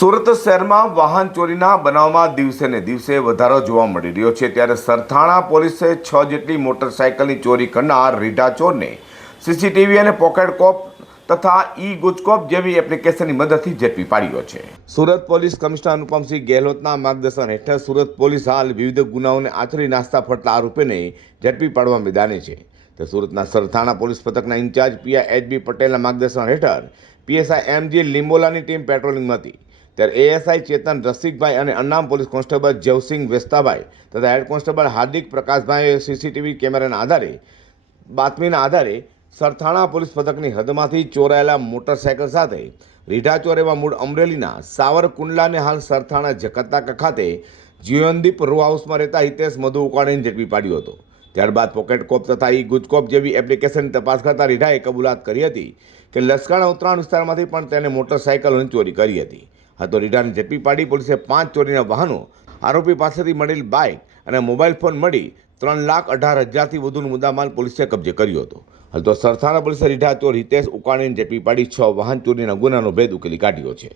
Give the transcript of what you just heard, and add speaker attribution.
Speaker 1: સુરત શહેરમાં વાહન ચોરીના બનાવમાં દિવસે ને દિવસે વધારો જોવા મળી રહ્યો છે. ત્યારે સરથાણા પોલીસે છ જેટલી મોટરસાયકલની ચોરી કરનાર રીઢા ચોરને સીસીટીવી અને પોકેટ કોપ તથા ઈ ગુજકોપ જેવી એપ્લિકેશનની મદદથી ઝડપી પાડ્યો છે. સુરત પોલીસ કમિશનર અનુપમસિંહ ગેહલોતના માર્ગદર્શન હેઠળ સુરત પોલીસ હાલ વિવિધ ગુનાઓને આચરી નાસ્તા ફરતા આરોપીને ઝડપી પાડવા મેદાને છે. તો સુરતના સરથાણા પોલીસ પથકના ઇન્ચાર્જ પીઆઈ એચબી પટેલના માર્ગદર્શન હેઠળ પીએસઆઈ એમજી લિંબોલાની ટીમ પેટ્રોલિંગમાં હતી. ત્યારે એએસઆઈ ચેતન રસિકભાઈ અને અન્નામ પોલીસ કોન્સ્ટેબલ જવસિંહ વેસ્તાભાઈ તથા હેડ કોન્સ્ટેબલ હાર્દિક પ્રકાશભાઈએ સીસીટીવી કેમેરાના આધારે, બાતમીના આધારે સરથાણા પોલીસ પથકની હદમાંથી ચોરાયેલા મોટરસાયકલ સાથે રીઢાચોર એવા મૂળ અમરેલીના સાવરકુંડલાને હાલ સરથાણા જકતાકા ખાતે જીવનદીપ રો હાઉસમાં રહેતા હિતેશ મધુ ઉકાણીને ઝડપી પાડ્યો હતો. ત્યારબાદ પોકેટ કોપ તથા ઈ ગુજકોપ જેવી એપ્લિકેશનની તપાસ કરતા રીઢાએ કબૂલાત કરી હતી કે લશ્કરના ઉત્તરાયણ વિસ્તારમાંથી પણ તેને મોટરસાયકલોની ચોરી કરી હતી. હા તો રીઢાને ઝડપી પાડી પોલીસે પાંચ ચોરીના વાહનો, આરોપી પાસેથી મળેલ બાઇક અને મોબાઈલ ફોન મળી ત્રણ લાખ અઢાર હજારથી વધુનો મુદ્દામાલ પોલીસે કબજે કર્યો હતો. હાલ તો સરથાણા પોલીસે રીઢા ચોર હિતેશ ઉકાણીને ઝડપી પાડી છ વાહન ચોરીના ગુનાનો ભેદ ઉકેલી કાઢ્યો છે.